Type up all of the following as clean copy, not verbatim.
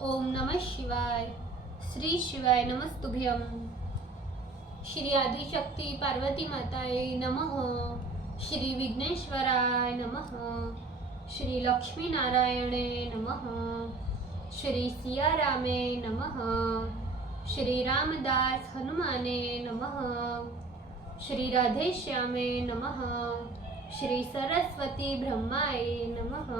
ओम नमः शिवाय। श्री शिवाय नमस्तुभ्यम। श्री आदिशक्ति पार्वती माताये नमः। श्री विघ्नेश्वराय नमः। श्री लक्ष्मी नारायणे नमः। श्री सियारामे नमः। श्री रामदास हनुमाने नमः। श्री राधेश्यामे नमः। श्री सरस्वती ब्रह्माए नमः।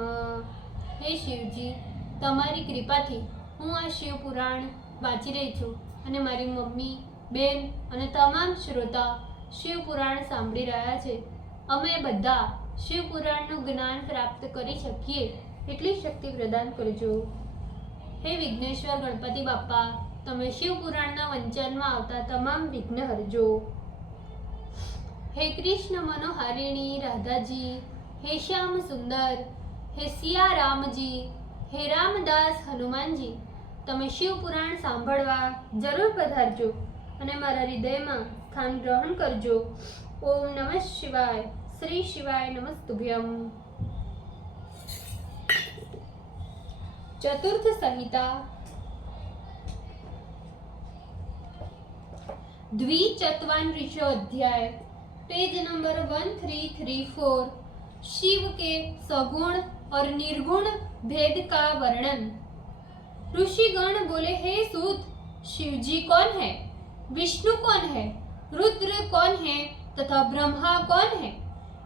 हे शिवजी, તમારી કૃપાથી હું આ શિવ પુરાણ વાંચી રહી છું અને મારી મમ્મી, બેન અને તમામ શ્રોતા શિવ પુરાણ સાંભળી રહ્યા છે. અમે બધા શિવ પુરાણનું જ્ઞાન પ્રાપ્ત કરી શકીએ એટલી શક્તિ પ્રદાન કરજો. હે વિઘ્નેશ્વર ગણપતિ બાપ્પા, તમે શિવ પુરાણના વંચનમાં આવતા તમામ વિઘ્ન હરજો. હે કૃષ્ણ મનોહારિણી રાધાજી, હે શ્યામ સુંદર, હે સિયા રામજી, હે રામદાસ હનુમાનજી, તમે શિવ પુરાણ સાંભળવા જરૂર પધારજો અને મારા હૃદયમાં સ્થાન ગ્રહણ કરજો. ઓમ નમઃ શિવાય. શ્રી શિવાય નમસ્તુભ્યમ. ચતુર્થ સંહિતા द्विचत्वारिंशो अध्याय, पेज नंबर 1334। शिव के सगुण और निर्गुण भेद का वर्णन। ऋषिगण बोले, हे सूत, शिवजी कौन है, विष्णु कौन है, रुद्र कौन है तथा ब्रह्मा कौन है,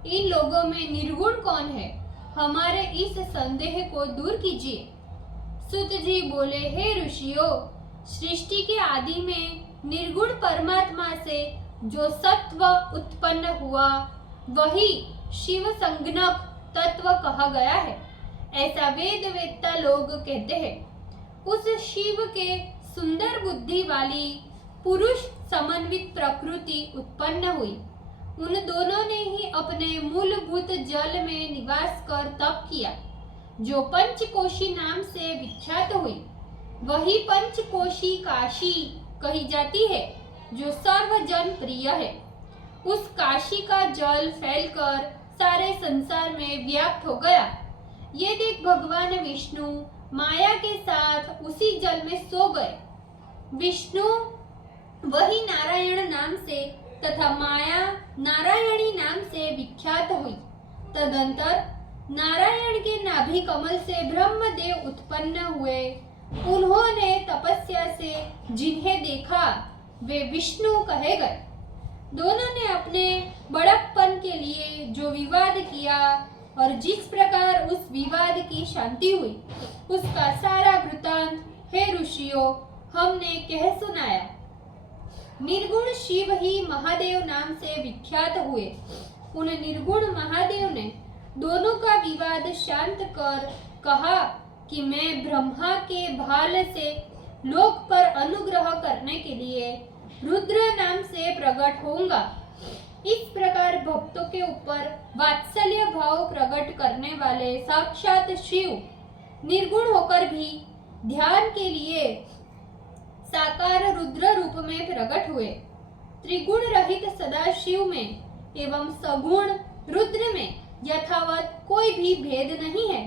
इन लोगों में निर्गुण कौन है, हमारे इस संदेह को दूर कीजिए। सूत जी बोले, हे ऋषियों, सृष्टि के आदि में निर्गुण परमात्मा से जो सत्व उत्पन्न हुआ वही शिव संज्ञक तत्व कहा गया है, ऐसा वेद वेत्ता लोग कहते हैं। उस शिव के सुंदर बुद्धि वाली पुरुष समन्वित प्रकृति उत्पन्न हुई। उन दोनों ने ही अपने मूलभूत जल में निवास कर तप किया, जो पंचकोशी नाम से विख्यात हुई। वही पंचकोशी काशी कही जाती है, जो सर्वजन प्रिय है। उस काशी का जल फैलकर सारे संसार में व्याप्त हो गया। ये देख भगवान विष्णु माया के साथ उसी जल में सो गए। विष्णु वही नारायण नाम से तथा माया नारायणी नाम से विख्यात हुई। तदंतर नारायण के नाभि कमल से ब्रह्मदेव उत्पन्न हुए। उन्होंने तपस्या से जिन्हें देखा वे विष्णु कहे गए। दोनों ने अपने बड़प्पन के लिए जो विवाद किया और जिस प्रकार उस विवाद की शांति हुई, उसका सारा वृतांत हे ऋषियों हमने कह सुनाया। निर्गुण शिव ही महादेव नाम से विख्यात हुए। उन निर्गुण महादेव ने दोनों का विवाद शांत कर कहा कि मैं ब्रह्मा के भाल से लोक पर अनुग्रह करने के लिए रुद्र नाम से प्रकट होऊंगा। इस प्रकार भक्तों के ऊपर वात्सल्य भाव प्रकट करने वाले साक्षात शिव निर्गुण होकर भी ध्यान के लिए साकार रुद्र रूप में प्रकट हुए। त्रिगुण रहित सदा शिव में एवं सगुण रुद्र में यथावत कोई भी भेद नहीं है।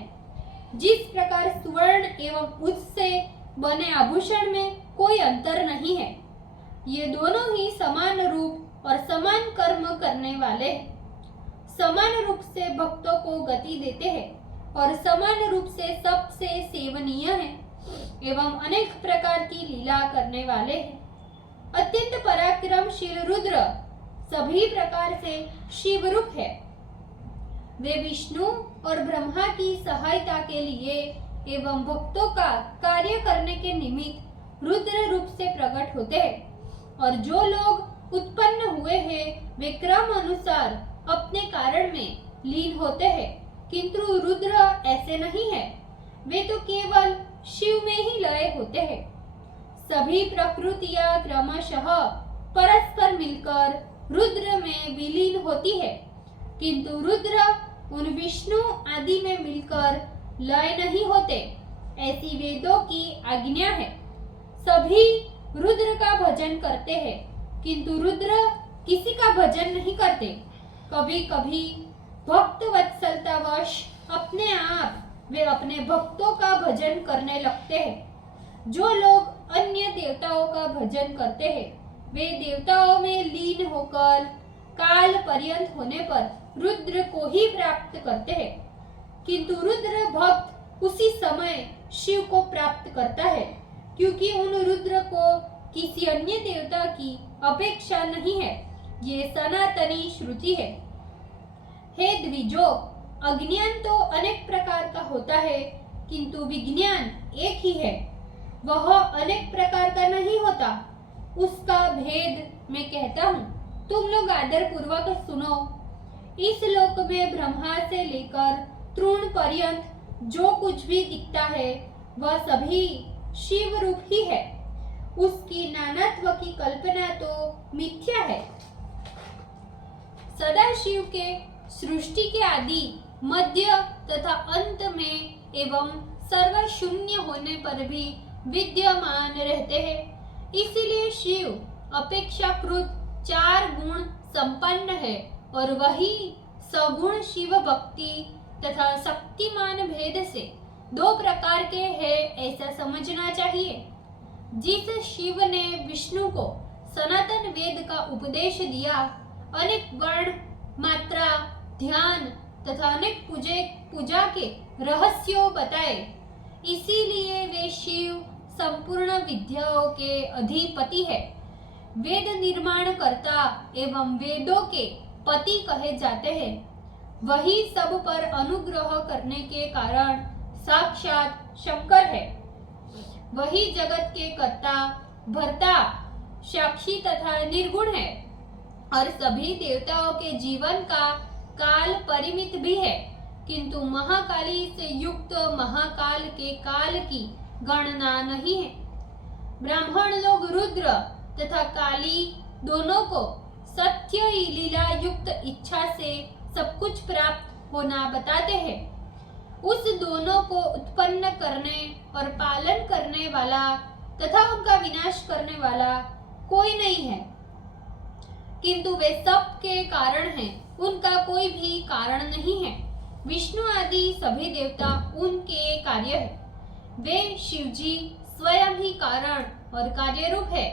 जिस प्रकार सुवर्ण एवं उससे बने आभूषण में कोई अंतर नहीं है, ये दोनों ही समान रूप और समान कर्म करने वाले हैं। समान रूप से भक्तों को गति देते हैं और समान रूप से सबसे सेवनीय है एवं अनेक प्रकार की लीला करने वाले हैं। अत्यंत पराक्रमशील रुद्र सभी प्रकार से शिव रूप है। वे विष्णु और ब्रह्मा की सहायता के लिए एवं भक्तों का कार्य करने के निमित्त रुद्र रूप से प्रकट होते हैं। और जो लोग उत्पन्न हुए हैं वे क्रम अनुसार अपने कारण में लीन होते हैं, किंतु रुद्र ऐसे नहीं है। वे तो केवल शिव में ही लय होते हैं। सभी प्रकृतियां क्रमशः परस्पर मिलकर रुद्र में विलीन होती है, किंतु रुद्र उन विष्णु आदि में मिलकर लय नहीं होते, ऐसी वेदों की आज्ञा है। सभी रुद्र का भजन करते हैं, किंतु रुद्र किसी का भजन नहीं करते। कभी कभी भक्त वत्सलतावश अपने आप वे अपने भक्तों का भजन करने लगते हैं, जो लोग अन्य देवताओं का भजन करते हैं वे देवताओं में लीन होकर काल पर्यंत होने पर रुद्र को ही प्राप्त करते हैं, किंतु रुद्र भक्त उसी समय शिव को प्राप्त करता है, क्योंकि उन रुद्र को किसी अन्य देवता की अपेक्षा नहीं है। ये सनातनी श्रुति है। हे द्विजो, अज्ञान तो अनेक प्रकार का होता है, किंतु विज्ञान एक ही है। वह अनेक प्रकार का नहीं होता। उसका भेद मैं कहता हूँ, तुम लोग आदर पूर्वक सुनो। इस लोक में ब्रह्मा से लेकर तृण पर्यंत जो कुछ भी दिखता है वह सभी शिव रूप ही है। उसकी नानात्व की कल्पना तो मिथ्या है। सदाशिव के सृष्टि के आदि, मध्य तथा अंत में एवं सर्व शून्य होने पर भी विद्यमान रहते हैं। इसीलिए शिव अपेक्षाकृत 4 गुण संपन्न है और वही सगुण शिव भक्ति तथा शक्तिमान भेद से 2 प्रकार के हैं, ऐसा समझना चाहिए। जिस शिव ने विष्णु को सनातन वेद का उपदेश दिया, अनेक वर्ण, मात्रा, ध्यान तथा अनेक पूजा के रहस्यों बताए, इसीलिए वे शिव संपूर्ण विद्याओं के अधिपति है। वेद निर्माण करता एवं वेदों के पति कहे जाते हैं। वही सब पर अनुग्रह करने के कारण साक्षात शंकर है। वही जगत के कर्ता, भर्ता, साक्षी तथा निर्गुण है और सभी देवताओं के जीवन का काल परिमित भी है, किंतु महाकाली से युक्त महाकाल के काल की गणना नहीं है। ब्राह्मण लोग रुद्र तथा काली दोनों को सत्य लीला युक्त इच्छा से सब कुछ प्राप्त होना बताते हैं। उस दोनों को उत्पन्न करने और पालन करने वाला तथा उनका विनाश करने वाला कोई नहीं है, किंतु वे सब के कारण हैं, उनका कोई भी कारण नहीं है। विष्णु आदि सभी देवता उनके कार्य है। वे शिवजी स्वयं ही कारण और कार्य रूप है,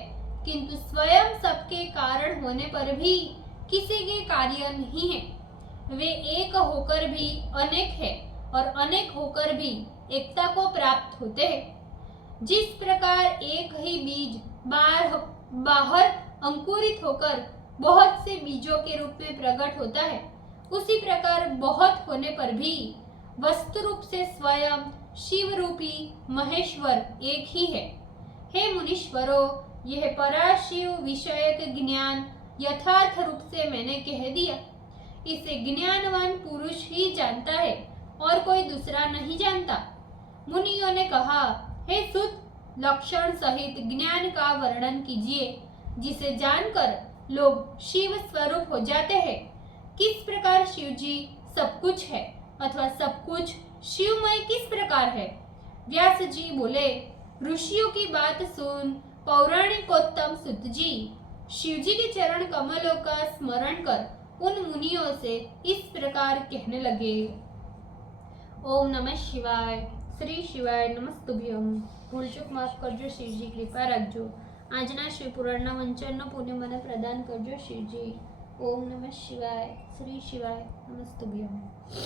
किंतु स्वयं सबके कारण होने पर भी किसी के कार्य नहीं है। वे एक होकर भी अनेक है और अनेक होकर भी एकता को प्राप्त होते हैं। जिस प्रकार एक ही बीज बाहर अंकुरित होकर बहुत से बीजों के रूप में प्रकट होता है, उसी प्रकार बहुत होने पर भी वस्तु रूप से स्वयं शिव रूपी महेश्वर एक ही है। हे मुनीश्वरों, यह पराशिव विषयक ज्ञान यथार्थ रूप से मैंने कह दिया। इसे ज्ञानवान पुरुष ही जानता है और कोई दूसरा नहीं जानता। मुनियों ने कहा, हे सुत, लक्षण सहित ज्ञान का वर्णन कीजिए, जिसे जानकर लोग शिव स्वरूप हो जाते हैं। किस प्रकार शिवजी सब कुछ है अथवा सब कुछ शिवमय किस प्रकार है? व्यास जी बोले, ऋषियों की बात सुन पौराणिकोत्तम सुत जी। शिवजी के चरण कमलों का स्मरण कर उन मुनियों से इस प्रकार कहने लगे। ओम नमः शिवाय। श्री शिवाय नमस्तुभ्यम। भूल चूक माफ करजो शिवजी, कृपा रखजो। આજના શિવપુરાણના વંચનનો પુણ્ય મને પ્રદાન કરજો શિવજી। ઓમ નમઃ શિવાય। શ્રી શિવાય નમસ્તુભ્યમ।